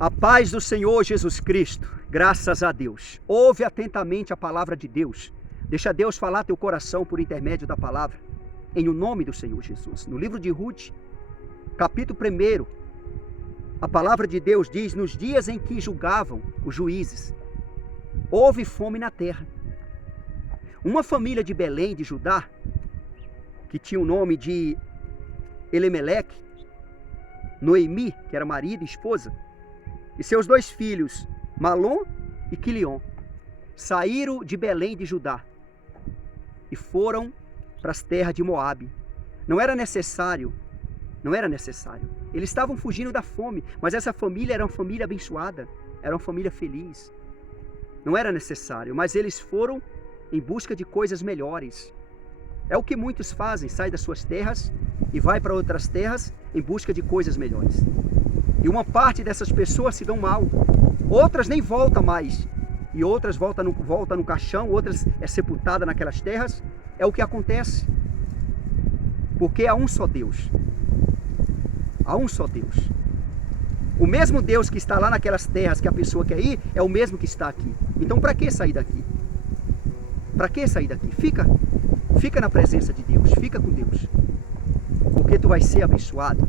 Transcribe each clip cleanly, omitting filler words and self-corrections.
A paz do Senhor Jesus Cristo, graças a Deus. Ouve atentamente a palavra de Deus. Deixa Deus falar teu coração por intermédio da palavra. Em o nome do Senhor Jesus. No livro de Ruth, capítulo 1, a palavra de Deus diz: nos dias em que julgavam os juízes, houve fome na terra. Uma família de Belém, de Judá, que tinha o nome de Elimeleque, Noemi, que era marido e esposa, e seus dois filhos, Malom e Quilion, saíram de Belém de Judá e foram para as terras de Moabe. Não era necessário. Eles estavam fugindo da fome, mas essa família era uma família abençoada, era uma família feliz. Não era necessário, mas eles foram em busca de coisas melhores. É o que muitos fazem, saem das suas terras e vai para outras terras em busca de coisas melhores. E uma parte dessas pessoas se dão mal, outras nem voltam mais, e outras voltam no caixão, outras é sepultada naquelas terras. É o que acontece, porque há um só Deus, há um só Deus. O mesmo Deus que está lá naquelas terras que a pessoa quer ir, é o mesmo que está aqui. Então para que sair daqui? Para que sair daqui? Fica na presença de Deus, fica com Deus, porque tu vai ser abençoado.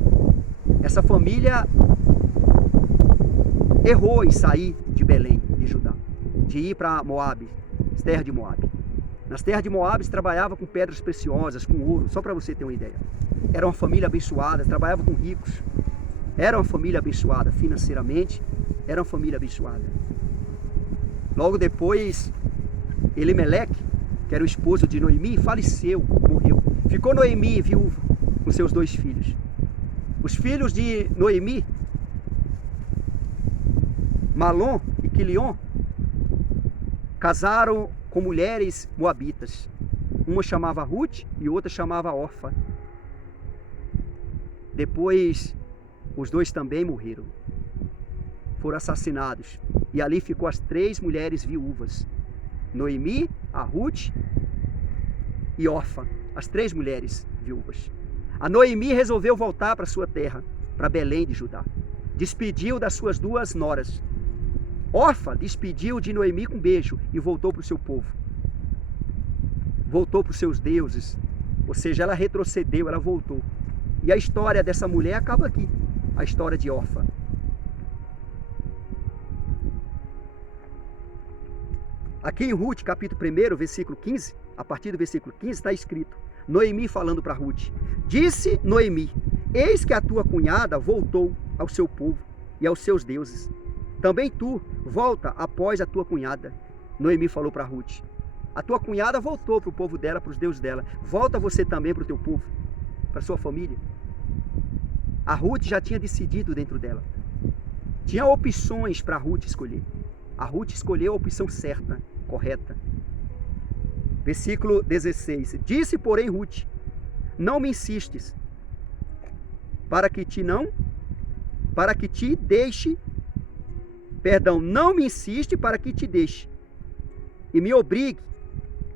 Essa família errou em sair de Belém, de Judá, de ir para Moabe, as terras de Moabe. Nas terras de Moabe se trabalhava com pedras preciosas, com ouro, só para você ter uma ideia. Era uma família abençoada, trabalhava com ricos. Era uma família abençoada financeiramente, era uma família abençoada. Logo depois, Elimeleque, que era o esposo de Noemi, faleceu, morreu. Ficou Noemi viúva com seus dois filhos. Os filhos de Noemi, Malom e Quilion, casaram com mulheres moabitas. Uma chamava Ruth e outra chamava Orfa. Depois, os dois também morreram. Foram assassinados. E ali ficou as 3 mulheres viúvas. Noemi, a Ruth e Orfa. As 3 mulheres viúvas. A Noemi resolveu voltar para sua terra, para Belém de Judá. Despediu das suas 2 noras. Orfa despediu de Noemi com um beijo e voltou para o seu povo. Voltou para os seus deuses. Ou seja, ela retrocedeu, ela voltou. E a história dessa mulher acaba aqui. A história de Orfa. Aqui em Ruth, capítulo 1, versículo 15, a partir do versículo 15, está escrito: Noemi falando para Ruth: disse Noemi: eis que a tua cunhada voltou ao seu povo e aos seus deuses. Também tu volta após a tua cunhada. Noemi falou para Ruth: a tua cunhada voltou para o povo dela, para os deuses dela. Volta você também para o teu povo, para a sua família. A Ruth já tinha decidido dentro dela. Tinha opções para Ruth escolher. A Ruth escolheu a opção certa, correta. Versículo 16. Disse, porém, Ruth: não me insistes, não me insiste para que te deixe e me obrigue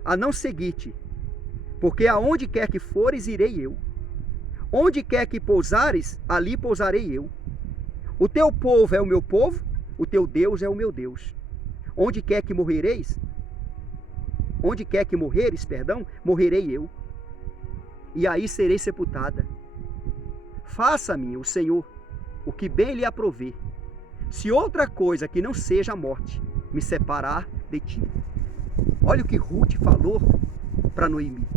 a não seguir-te, porque aonde quer que fores, irei eu. Onde quer que pousares, ali pousarei eu. O teu povo é o meu povo, o teu Deus é o meu Deus. Onde quer que morreres, morrerei eu. E aí serei sepultada. Faça-me o Senhor o que bem lhe aprover, se outra coisa que não seja a morte me separar de ti. Olha o que Ruth falou para Noemi.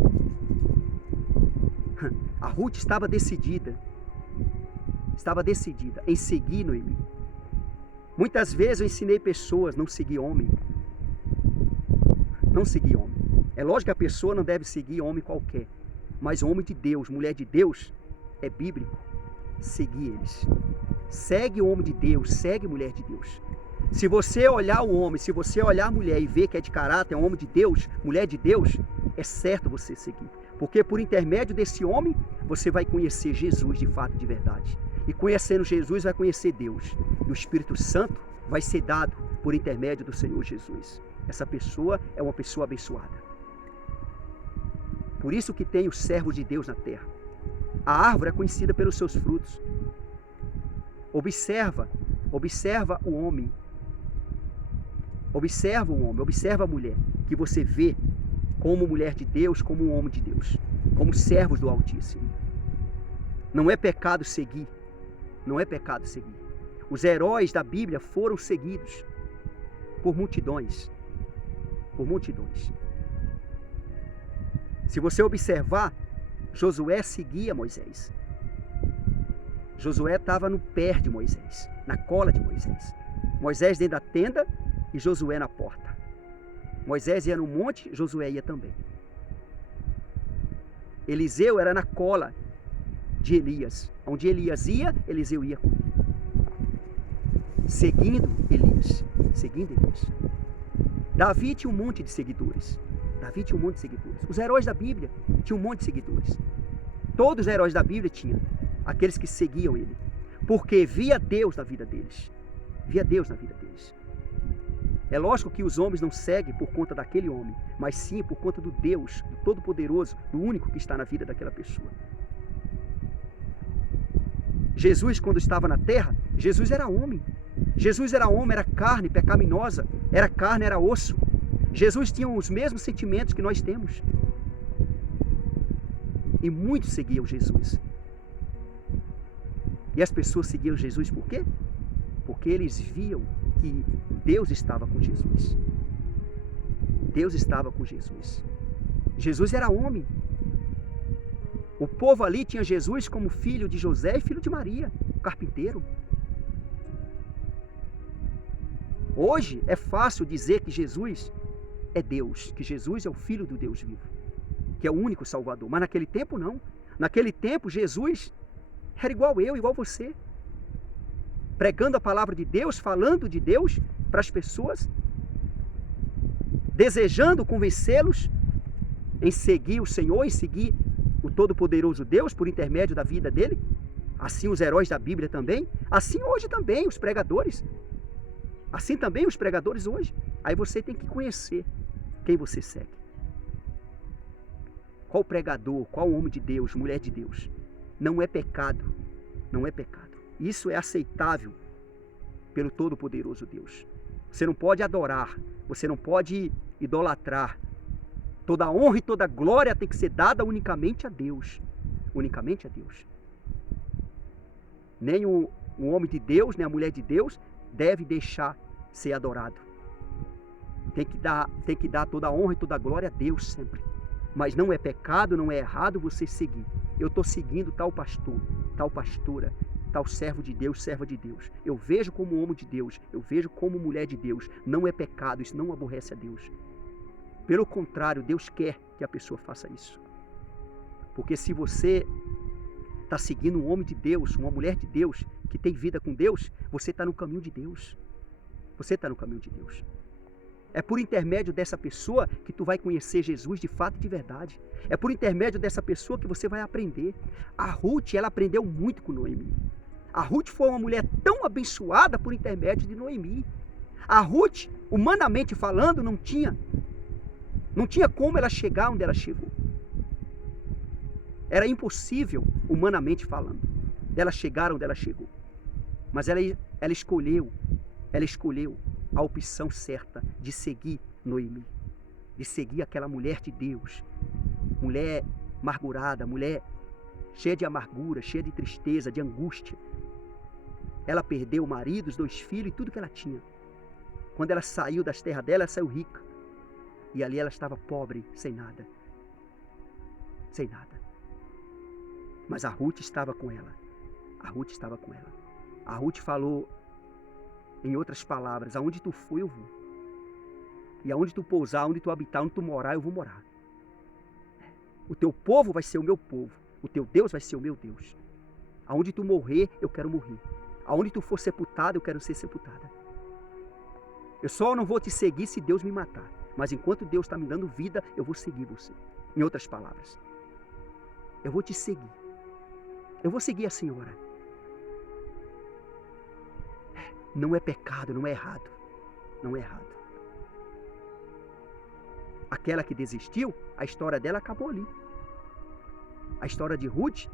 A Ruth estava decidida em seguir Noemi. Muitas vezes eu ensinei pessoas a não seguir homem. Não seguir homem. É lógico que a pessoa não deve seguir homem qualquer, mas homem de Deus, mulher de Deus, é bíblico seguir eles. Segue o homem de Deus, segue mulher de Deus. Se você olhar o homem, se você olhar a mulher e ver que é de caráter, é um homem de Deus, mulher de Deus, é certo você seguir. Porque por intermédio desse homem, você vai conhecer Jesus de fato e de verdade. E conhecendo Jesus, vai conhecer Deus. E o Espírito Santo vai ser dado por intermédio do Senhor Jesus. Essa pessoa é uma pessoa abençoada. Por isso que tem os servos de Deus na terra. A árvore é conhecida pelos seus frutos. Observa Observa o homem. Observa o homem, observa a mulher, que você vê como mulher de Deus, como um homem de Deus, como servos do Altíssimo. Não é pecado seguir. Não é pecado seguir. Os heróis da Bíblia foram seguidos por multidões. Por multidões. Se você observar, Josué seguia Moisés. Josué estava no pé de Moisés, na cola de Moisés. Moisés dentro da tenda e Josué na porta. Moisés ia no monte, Josué ia também. Eliseu era na cola de Elias. Onde Elias ia, Eliseu ia com ele. Seguindo Elias. Seguindo Elias. Davi tinha um monte de seguidores. Davi tinha um monte de seguidores. Os heróis da Bíblia tinham um monte de seguidores. Todos os heróis da Bíblia tinham aqueles que seguiam ele. Porque via Deus na vida deles. Via Deus na vida deles. É lógico que os homens não seguem por conta daquele homem, mas sim por conta do Deus, do Todo-Poderoso, do único que está na vida daquela pessoa. Jesus, quando estava na terra, Jesus era homem. Jesus era homem, era carne pecaminosa, era carne, era osso. Jesus tinha os mesmos sentimentos que nós temos. E muitos seguiam Jesus. E as pessoas seguiam Jesus por quê? Porque eles viam que Deus estava com Jesus. Deus estava com Jesus. Jesus era homem. O povo ali tinha Jesus como filho de José e filho de Maria, o carpinteiro. Hoje é fácil dizer que Jesus é Deus, que Jesus é o Filho do Deus vivo, que é o único Salvador. Mas naquele tempo não. Naquele tempo Jesus era igual eu, igual você. Pregando a palavra de Deus, falando de Deus para as pessoas, desejando convencê-los em seguir o Senhor, em seguir o Todo-Poderoso Deus por intermédio da vida dele. Assim os heróis da Bíblia também. Assim hoje também os pregadores. Assim também os pregadores hoje. Aí você tem que conhecer quem você segue. Qual pregador, qual homem de Deus, mulher de Deus. Não é pecado. Não é pecado. Isso é aceitável pelo Todo-Poderoso Deus. Você não pode adorar, você não pode idolatrar. Toda a honra e toda a glória tem que ser dada unicamente a Deus. Unicamente a Deus. Nem o homem de Deus, nem a mulher de Deus deve deixar ser adorado. Tem que dar toda a honra e toda a glória a Deus sempre. Mas não é pecado, não é errado você seguir. Eu estou seguindo tal pastor, tal pastora, tal servo de Deus, serva de Deus. Eu vejo como homem de Deus, eu vejo como mulher de Deus. Não é pecado, isso não aborrece a Deus. Pelo contrário, Deus quer que a pessoa faça isso. Porque se você está seguindo um homem de Deus, uma mulher de Deus, que tem vida com Deus, você está no caminho de Deus. Você está no caminho de Deus. É por intermédio dessa pessoa que tu vai conhecer Jesus de fato e de verdade. É por intermédio dessa pessoa que você vai aprender. A Ruth, ela aprendeu muito com Noemi. A Ruth foi uma mulher tão abençoada por intermédio de Noemi. A Ruth, humanamente falando, não tinha como ela chegar onde ela chegou. Era impossível, humanamente falando, dela chegar onde ela chegou. Mas ela escolheu a opção certa de seguir Noemi, de seguir aquela mulher de Deus, mulher amargurada, mulher cheia de amargura, cheia de tristeza, de angústia. Ela perdeu o marido, os 2 filhos e tudo que ela tinha. Quando ela saiu das terras dela, ela saiu rica. E ali ela estava pobre, sem nada. Sem nada. Mas a Ruth estava com ela. A Ruth estava com ela. A Ruth falou, em outras palavras, aonde tu for, eu vou. E aonde tu pousar, aonde tu habitar, onde tu morar, eu vou morar. O teu povo vai ser o meu povo. O teu Deus vai ser o meu Deus. Aonde tu morrer, eu quero morrer. Aonde tu for sepultado, eu quero ser sepultada. Eu só não vou te seguir se Deus me matar. Mas enquanto Deus está me dando vida, eu vou seguir você. Em outras palavras, eu vou te seguir. Eu vou seguir a senhora. Não é pecado, não é errado. Não é errado. Aquela que desistiu, a história dela acabou ali. A história de Ruth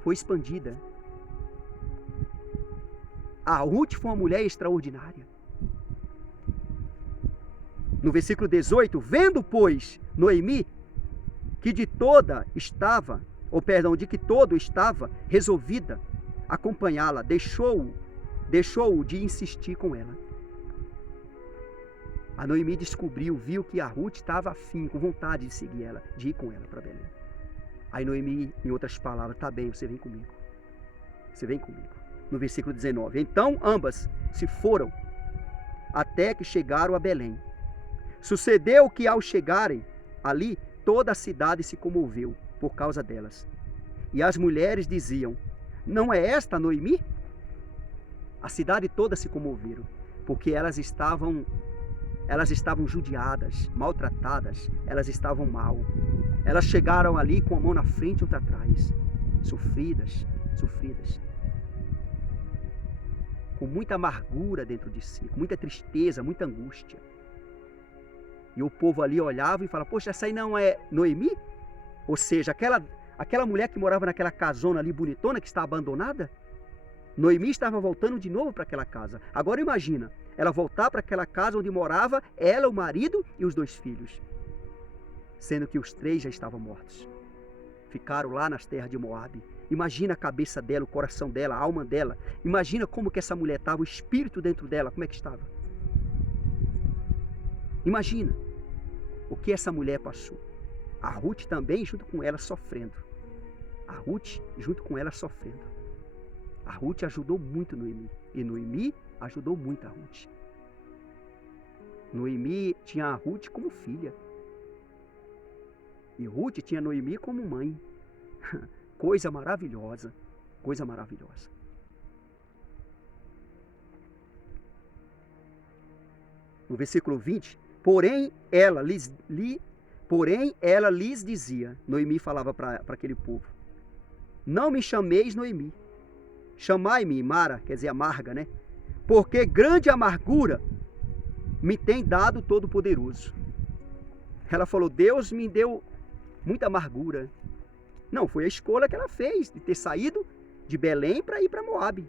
foi expandida. A Ruth foi uma mulher extraordinária. No versículo 18, vendo, pois, Noemi, que de que todo estava resolvida acompanhá-la, deixou de insistir com ela. A Noemi viu que a Ruth estava afim, com vontade de seguir ela, de ir com ela para Belém. Aí Noemi, em outras palavras, tá bem, você vem comigo. Você vem comigo. No versículo 19, então ambas se foram até que chegaram a Belém. Sucedeu que ao chegarem ali, toda a cidade se comoveu por causa delas. E as mulheres diziam, não é esta Noemi? A cidade toda se comoveram, porque elas estavam judiadas, maltratadas, elas estavam mal. Elas chegaram ali com a mão na frente e outra atrás, sofridas, com muita amargura dentro de si, com muita tristeza, muita angústia. E o povo ali olhava e falava, poxa, essa aí não é Noemi? Ou seja, aquela mulher que morava naquela casona ali bonitona, que está abandonada? Noemi estava voltando de novo para aquela casa. Agora imagina, ela voltar para aquela casa onde morava ela, o marido e os 2 filhos. Sendo que os 3 já estavam mortos. Ficaram lá nas terras de Moabe. Imagina a cabeça dela, o coração dela, a alma dela. Imagina como que essa mulher estava, o espírito dentro dela, como é que estava. Imagina o que essa mulher passou. A Ruth também junto com ela sofrendo. A Ruth junto com ela sofrendo. A Ruth ajudou muito Noemi. E Noemi ajudou muito a Ruth. Noemi tinha a Ruth como filha. E Ruth tinha Noemi como mãe. Coisa maravilhosa. Coisa maravilhosa. No versículo 20, porém ela lhes dizia, Noemi falava para aquele povo, não me chameis Noemi, chamai-me Mara, quer dizer amarga, né? Porque grande amargura me tem dado Todo-Poderoso. Ela falou, Deus me deu muita amargura. Não, foi a escolha que ela fez, de ter saído de Belém para ir para Moabe.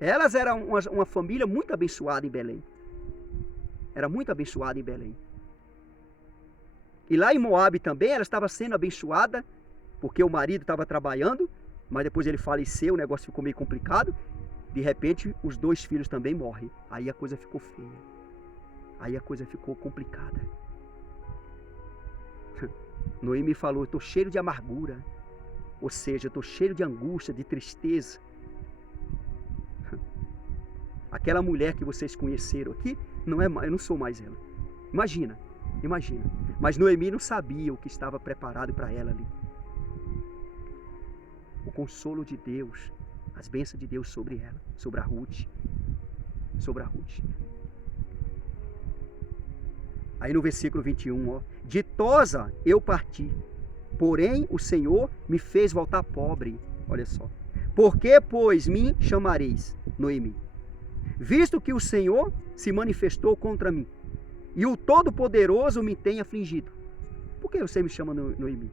Elas eram uma família muito abençoada em Belém. Era muito abençoada em Belém. E lá em Moabe também ela estava sendo abençoada, porque o marido estava trabalhando, mas depois ele faleceu, o negócio ficou meio complicado. De repente, os 2 filhos também morrem. Aí a coisa ficou feia. Aí a coisa ficou complicada. Noemi falou, eu estou cheio de amargura. Ou seja, eu estou cheio de angústia, de tristeza. Aquela mulher que vocês conheceram aqui, eu não sou mais ela. Imagina. Mas Noemi não sabia o que estava preparado para ela ali. O consolo de Deus, as bênçãos de Deus sobre ela, sobre a Ruth. Aí no versículo 21, ditosa eu parti, porém o Senhor me fez voltar pobre. Olha só. Por que, pois, me chamareis, Noemi? Visto que o Senhor se manifestou contra mim, e o Todo-Poderoso me tem afligido. Por que você me chama Noemi?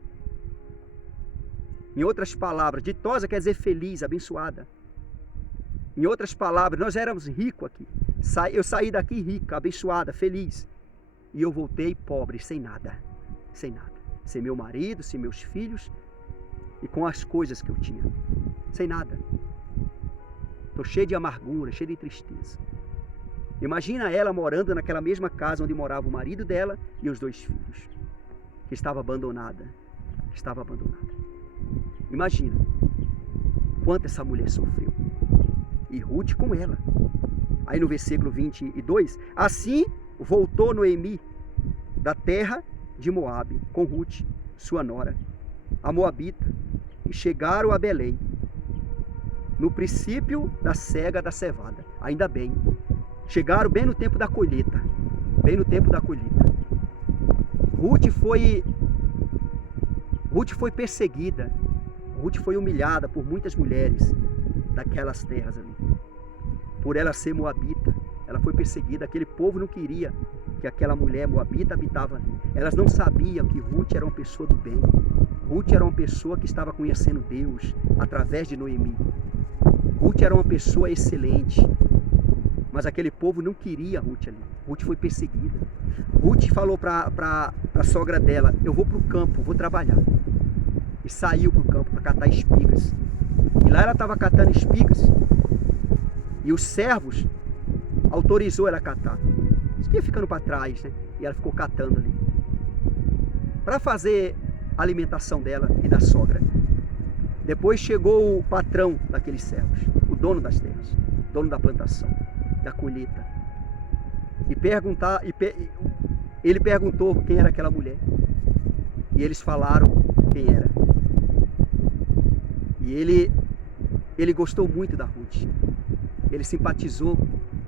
Em outras palavras, ditosa quer dizer feliz, abençoada. Em outras palavras, nós éramos ricos aqui. Eu saí daqui rica, abençoada, feliz. E eu voltei pobre, sem nada. Sem meu marido, sem meus filhos e com as coisas que eu tinha. Sem nada. Estou cheio de amargura, cheio de tristeza. Imagina ela morando naquela mesma casa onde morava o marido dela e os 2 filhos. Que estava abandonada. Imagina quanto essa mulher sofreu. E Ruth com ela. Aí no versículo 22, assim voltou Noemi da terra de Moabe com Ruth, sua nora, a Moabita, e chegaram a Belém, no princípio da cega da cevada. Ainda bem, chegaram bem no tempo da colheita. Ruth foi perseguida, Ruth foi humilhada por muitas mulheres daquelas terras ali, por ela ser moabita. Ela foi perseguida, aquele povo não queria que aquela mulher moabita habitava ali. Elas não sabiam que Ruth era uma pessoa do bem. Ruth era uma pessoa que estava conhecendo Deus através de Noemi. Ruth era uma pessoa excelente, mas aquele povo não queria Ruth ali. Ruth foi perseguida. Ruth falou para a sogra dela: eu vou para o campo, vou trabalhar. E saiu para o campo para catar espigas. E lá ela estava catando espigas. E os servos autorizou ela a catar. Isso que ia ficando para trás, né? E ela ficou catando ali. Para fazer a alimentação dela e da sogra. Depois chegou o patrão daqueles servos, o dono das terras, dono da plantação, da colheita. Ele perguntou quem era aquela mulher. E eles falaram quem era. E ele gostou muito da Ruth. Ele simpatizou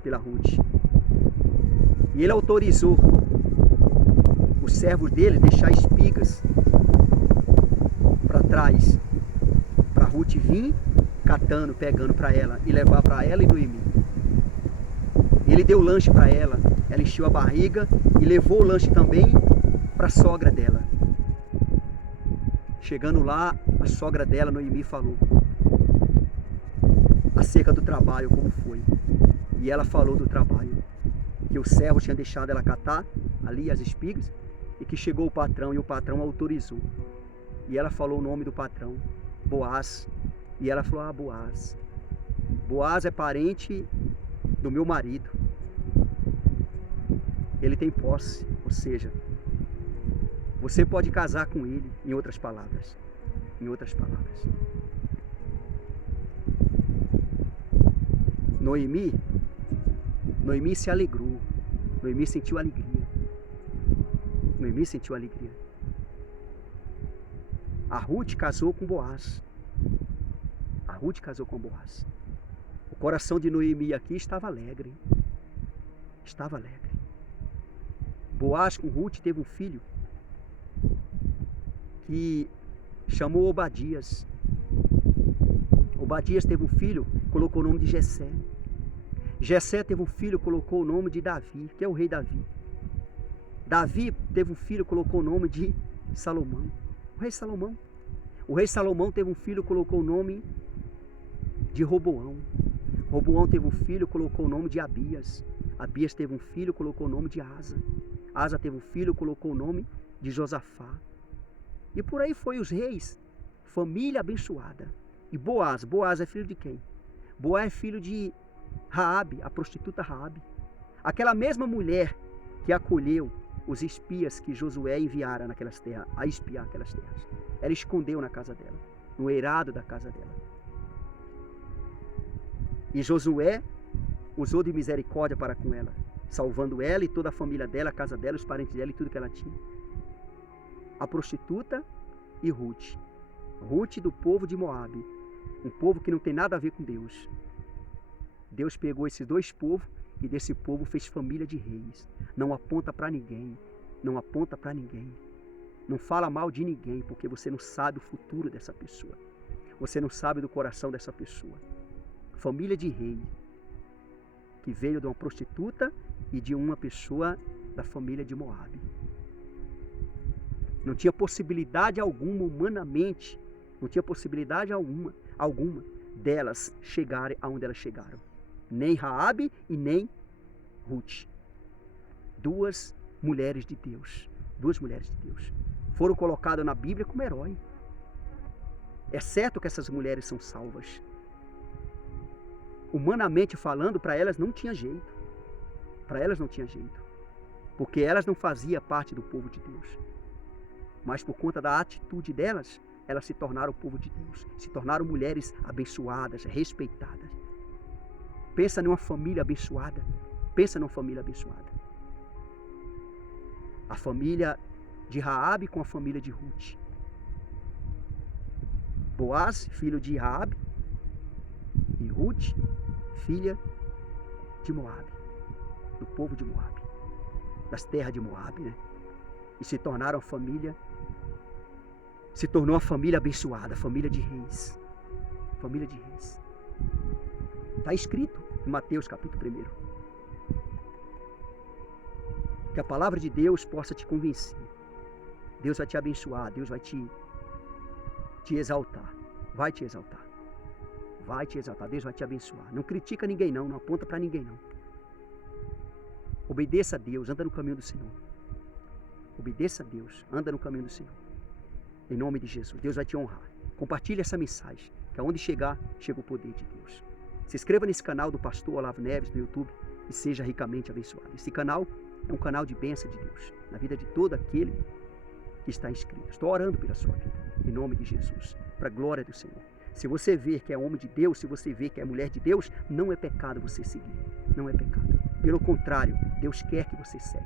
pela Ruth. E ele autorizou os servos dele deixar espigas para trás, para Ruth vir catando, pegando para ela e levar para ela e Noemi. Ele deu lanche para ela, ela encheu a barriga e levou o lanche também para a sogra dela. Chegando lá, a sogra dela, Noemi, falou acerca do trabalho, como foi. E ela falou do trabalho, que o servo tinha deixado ela catar ali as espigas e que chegou o patrão e o patrão autorizou. E ela falou o nome do patrão, Boaz. E ela falou: ah, Boaz. Boaz é parente do meu marido. Ele tem posse, ou seja, você pode casar com ele, em outras palavras. Em outras palavras. Noemi se alegrou. Noemi sentiu alegria. Noemi sentiu alegria. A Ruth casou com Boaz. A Ruth casou com Boaz. O coração de Noemi aqui estava alegre. Estava alegre. Boaz com Ruth teve um filho que chamou Obadias. Obadias teve um filho, colocou o nome de Jessé. Jessé teve um filho, colocou o nome de Davi, que é o rei Davi. Davi teve um filho, colocou o nome de Salomão, o rei Salomão. O rei Salomão teve um filho, colocou o nome de Roboão. Roboão teve um filho, colocou o nome de Abias. Abias teve um filho, colocou o nome de Asa. Asa teve um filho, colocou o nome de Josafá. E por aí foi os reis, família abençoada. E Boaz é filho de quem? Boaz é filho de Raabe, a prostituta Raabe. Aquela mesma mulher que acolheu os espias que Josué enviara naquelas terras, a espiar aquelas terras. Ela escondeu na casa dela, no eirado da casa dela. E Josué usou de misericórdia para com ela, salvando ela e toda a família dela, a casa dela, os parentes dela e tudo que ela tinha. A prostituta e Ruth. Ruth do povo de Moabe, um povo que não tem nada a ver com Deus. Deus pegou esses dois povos e desse povo fez família de reis. Não aponta para ninguém, não aponta para ninguém. Não fala mal de ninguém, porque você não sabe o futuro dessa pessoa. Você não sabe do coração dessa pessoa. Família de rei, que veio de uma prostituta e de uma pessoa da família de Moabe. Não tinha possibilidade alguma humanamente, não tinha possibilidade alguma delas chegarem aonde elas chegaram. Nem Raabe e nem Ruth. Duas mulheres de Deus. Duas mulheres de Deus. Foram colocadas na Bíblia como herói. É certo que essas mulheres são salvas. Humanamente falando, para elas não tinha jeito. Para elas não tinha jeito. Porque elas não faziam parte do povo de Deus. Mas por conta da atitude delas, elas se tornaram o povo de Deus. Se tornaram mulheres abençoadas, respeitadas. Pensa numa família abençoada. Pensa numa família abençoada. A família de Raabe com a família de Ruth. Boaz, filho de Raabe, e Ruth, filha de Moabe, do povo de Moabe, das terras de Moabe, né? E se tornaram família, se tornou uma família abençoada, família de reis. Família de reis. Está escrito em Mateus capítulo 1. Que a palavra de Deus possa te convencer. Deus vai te abençoar, Deus vai te exaltar. Vai te exaltar. louvar e te exaltar. Deus vai te abençoar. Não critica ninguém não aponta para ninguém não. Obedeça a Deus, anda no caminho do Senhor. Obedeça a Deus, anda no caminho do Senhor. Em nome de Jesus, Deus vai te honrar. Compartilhe essa mensagem, que aonde chegar, chega o poder de Deus. Se inscreva nesse canal do Pastor Olavo Neves no YouTube e seja ricamente abençoado. Esse canal é um canal de bênção de Deus, na vida de todo aquele que está inscrito. Estou orando pela sua vida, em nome de Jesus, para a glória do Senhor. Se você ver que é homem de Deus, se você ver que é mulher de Deus, não é pecado você seguir, não é pecado. Pelo contrário, Deus quer que você segue.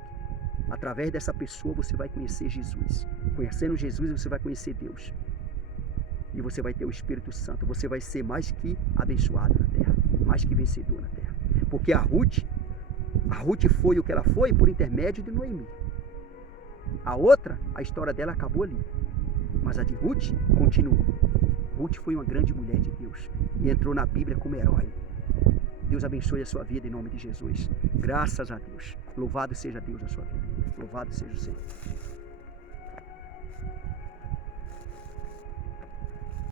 Através dessa pessoa você vai conhecer Jesus. Conhecendo Jesus você vai conhecer Deus. E você vai ter o Espírito Santo. Você vai ser mais que abençoado na terra, mais que vencedor na terra. Porque a Ruth foi o que ela foi por intermédio de Noemi. A outra, a história dela acabou ali. Mas a de Ruth continuou. Ruth foi uma grande mulher de Deus e entrou na Bíblia como herói. Deus abençoe a sua vida em nome de Jesus. Graças a Deus. Louvado seja Deus na sua vida. Louvado seja o Senhor.